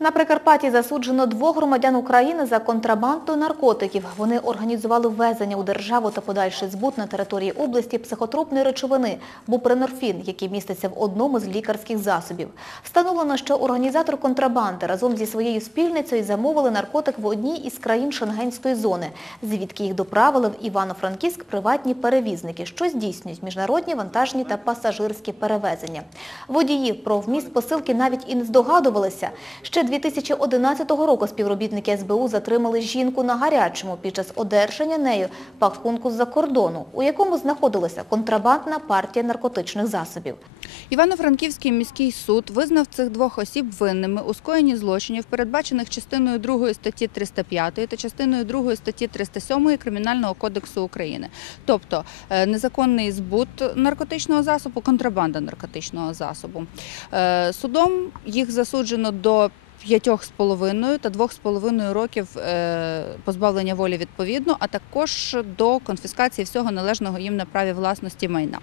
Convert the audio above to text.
На Прикарпатті засуджено двох громадян України за контрабанду наркотиків. Вони організували ввезення у державу та подальший збут на території області психотропної речовини бупренорфін, який міститься в одному з лікарських засобів. Встановлено, що організатор контрабанди разом зі своєю спільницею замовили наркотик в одній із країн Шенгенської зони, звідки їх доправили в Івано-Франківськ приватні перевізники, що здійснюють міжнародні вантажні та пасажирські перевезення. Водії про вміст посилки навіть і не здогадувалися. Ще 2011 року співробітники СБУ затримали жінку на гарячому під час одержання нею пакунку з-за кордону, у якому знаходилася контрабандна партія наркотичних засобів. Івано-Франківський міський суд визнав цих двох осіб винними у скоєнні злочинів, передбачених частиною 2 статті 305 та частиною 2 статті 307 Кримінального кодексу України. Тобто е, незаконний збут наркотичного засобу, контрабанда наркотичного засобу. Е, Судом їх засуджено до п'ятьох з половиною та двох з половиною років е, позбавлення волі відповідно, а також до конфіскації всього належного їм на праві власності майна.